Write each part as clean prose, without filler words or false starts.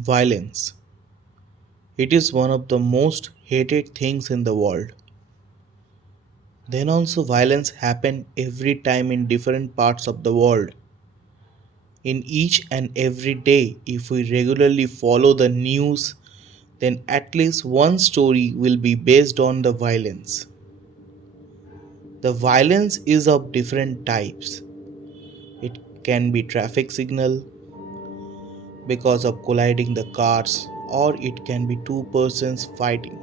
Violence. It is one of the most hated things in the world. Then also violence happen every time in different parts of the world. In each and every day, if we regularly follow the news, then at least one story will be based on the violence. The violence is of different types. It can be traffic signal because of colliding the cars, or it can be two persons fighting.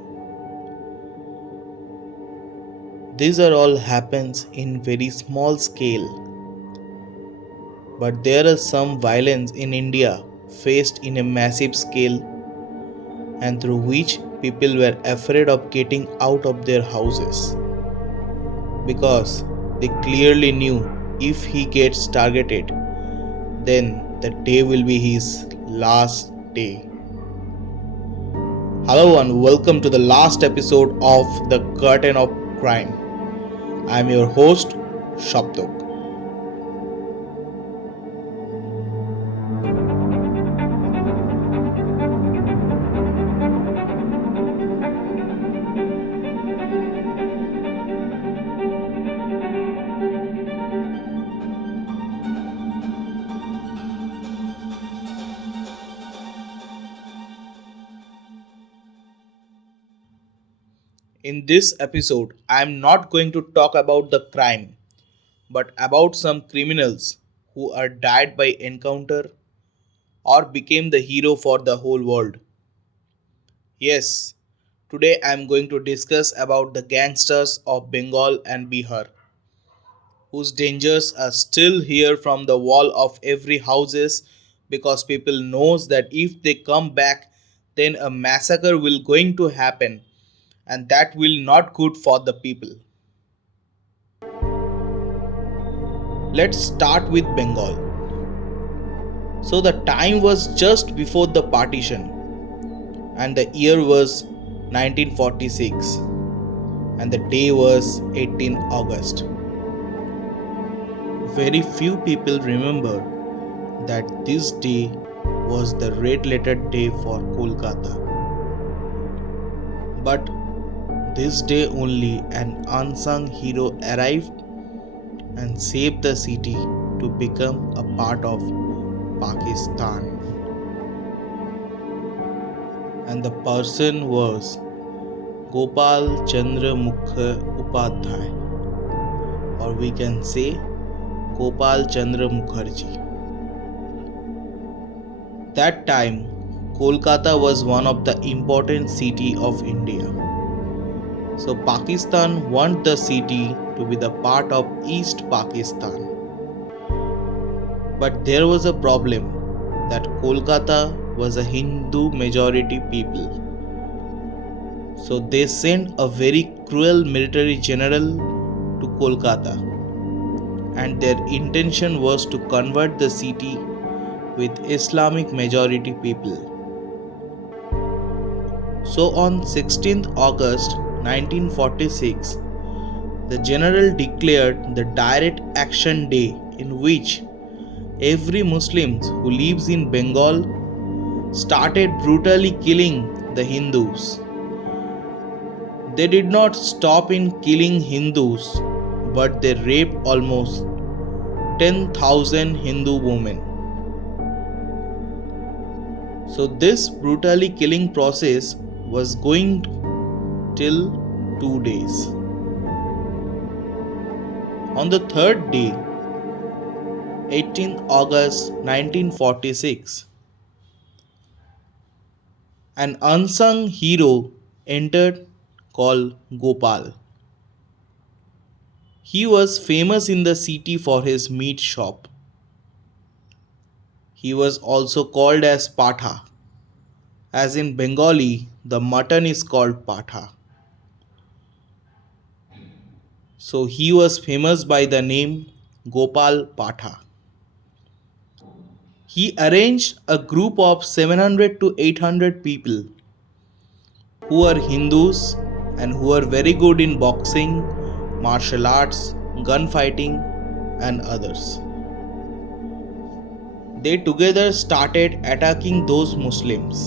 These are all happens in very small scale, but there is some violence in India faced in a massive scale and through which people were afraid of getting out of their houses because they clearly knew if he gets targeted, then the day will be his last day. Hello and welcome to the last episode of The Curtain of Crime. I am your host, Saptak. In this episode, I am not going to talk about the crime, but about some criminals who are died by encounter or became the hero for the whole world. Yes, today I am going to discuss about the gangsters of Bengal and Bihar, whose dangers are still here from the wall of every houses because people knows that if they come back, then a massacre will going to happen and that will not good for the people. Let's start with Bengal. So the time was just before the partition and the year was 1946 and the day was 18 August. Very few people remember that this day was the red letter day for Kolkata. But this day only an unsung hero arrived and saved the city to become a part of Pakistan. And the person was Gopal Chandra Upadhyay, or we can say Gopal Chandra Mukherjee. That time, Kolkata was one of the important city of India. So Pakistan want the city to be the part of East Pakistan. But there was a problem that Kolkata was a Hindu majority people. So they sent a very cruel military general to Kolkata and their intention was to convert the city with Islamic majority people. So on 16th August 1946, the general declared the Direct Action Day in which every Muslim who lives in Bengal started brutally killing the Hindus. They did not stop in killing Hindus, but they raped almost 10,000 Hindu women. So this brutally killing process was going till 2 days. On the third day, 18th August 1946, an unsung hero entered called Gopal. He was famous in the city for his meat shop. He was also called as Patha, as in Bengali, the mutton is called Patha. So he was famous by the name Gopal Patha. He arranged a group of 700 to 800 people who are Hindus and who are very good in boxing, martial arts, gunfighting, and others. they together started attacking those Muslims.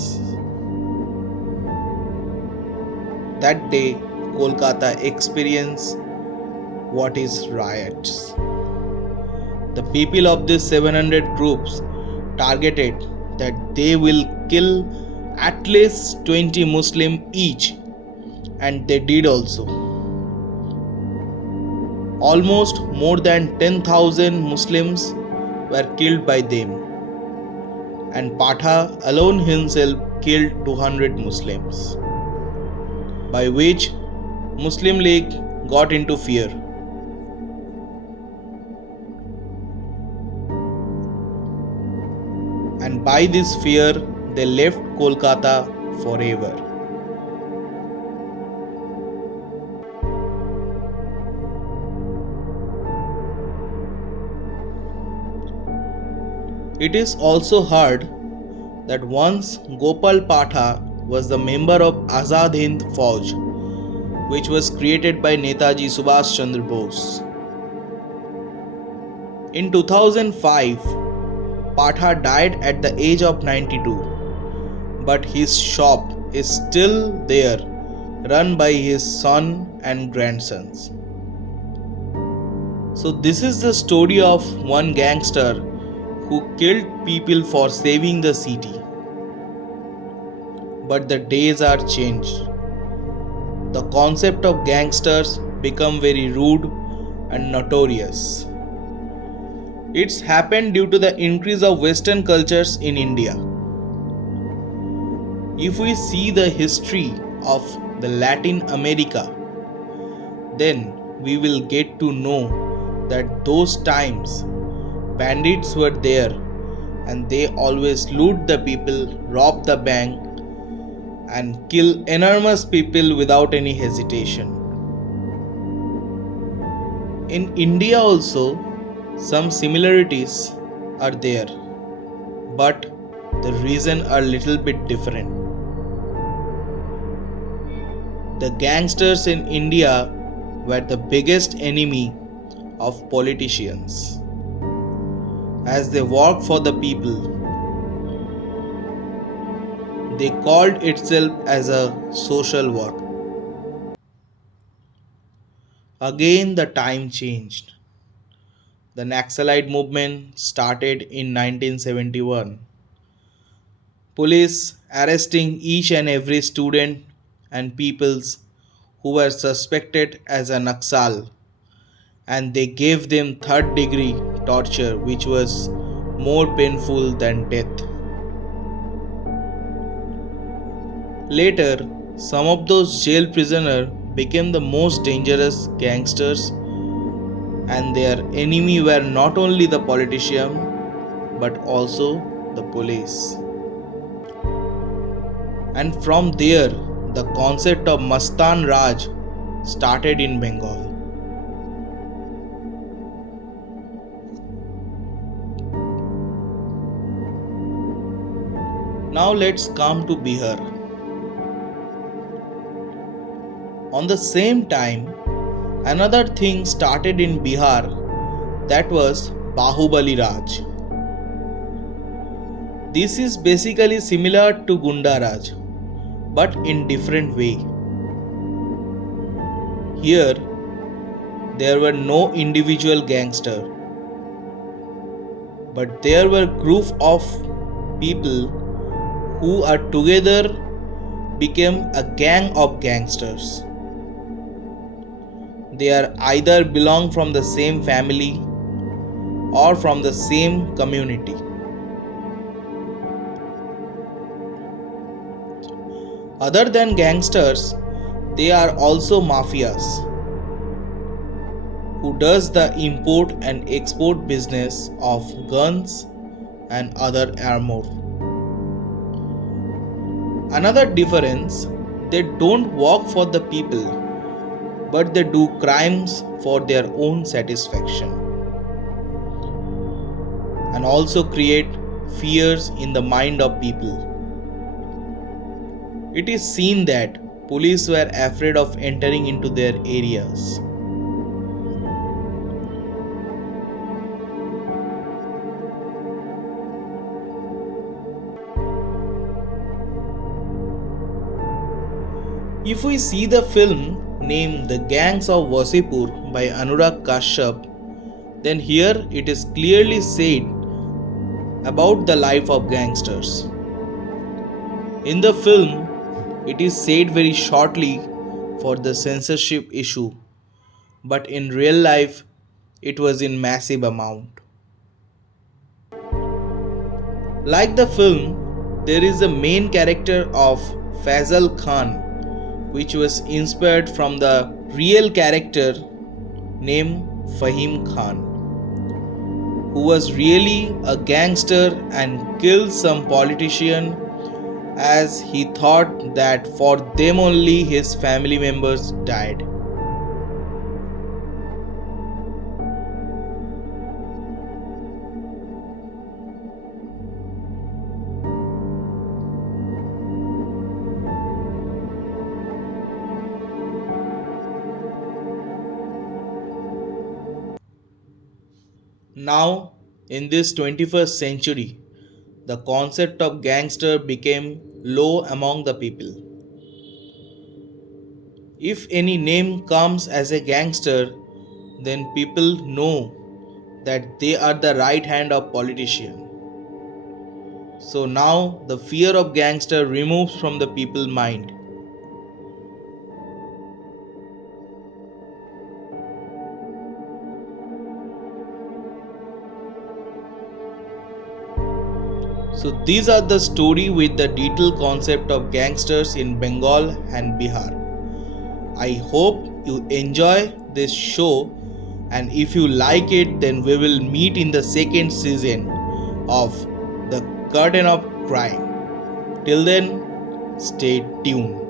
That day, Kolkata experienced what is riots. The people of these 700 groups targeted that they will kill at least 20 Muslims each, and they did also. Almost more than 10,000 Muslims were killed by them, and Patha alone himself killed 200 Muslims, by which Muslim League got into fear. And by this fear, they left Kolkata forever. It is also heard that once Gopal Patha was the member of Azad Hind Fauj, which was created by Netaji Subhash Chandra Bose. In 2005, Patha died at the age of 92, but his shop is still there, run by his son and grandsons. So, this is the story of one gangster who killed people for saving the city. But the days are changed. The concept of gangsters become very rude and notorious. It's happened due to the increase of Western cultures in India. If we see the history of the Latin America, then we will get to know that those times bandits were there and they always loot the people, rob the bank, and kill enormous people without any hesitation. In India also, some similarities are there, but the reason are little bit different. The gangsters in India were the biggest enemy of politicians, as they worked for the people. They called itself as a social work. Again the time changed. The Naxalite movement started in 1971. Police arresting each and every student and peoples who were suspected as a Naxal, and they gave them third degree torture, which was more painful than death. Later, some of those jail prisoners became the most dangerous gangsters, and their enemy were not only the politician but also the police. And from there, the concept of Mastan Raj started in Bengal. Now let's come to Bihar. On the same time, another thing started in Bihar, that was Bahubali Raj. This is basically similar to Gunda Raj, but in different way. Here, there were no individual gangster, but there were group of people who are together became a gang of gangsters. They are either belong from the same family or from the same community. Other than gangsters, they are also mafias who does the import and export business of guns and other armor. Another difference, they don't work for the people, but they do crimes for their own satisfaction, and also create fears in the mind of people. It is seen that police were afraid of entering into their areas. If we see the film named The Gangs of Wasipur by Anurag Kashyap, then here it is clearly said about the life of gangsters. In the film, it is said very shortly for the censorship issue, but in real life, it was in massive amount. Like the film, there is a main character of Faisal Khan, which was inspired from the real character named Fahim Khan, who was really a gangster and killed some politician as he thought that for them only his family members died. Now, in this 21st century, the concept of gangster became low among the people. If any name comes as a gangster, then people know that they are the right hand of politician. So now the fear of gangster removes from the people mind. So these are the story with the detailed concept of gangsters in Bengal and Bihar. I hope you enjoy this show, and if you like it, then we will meet in the second season of The Curtain of Crime. Till then, stay tuned.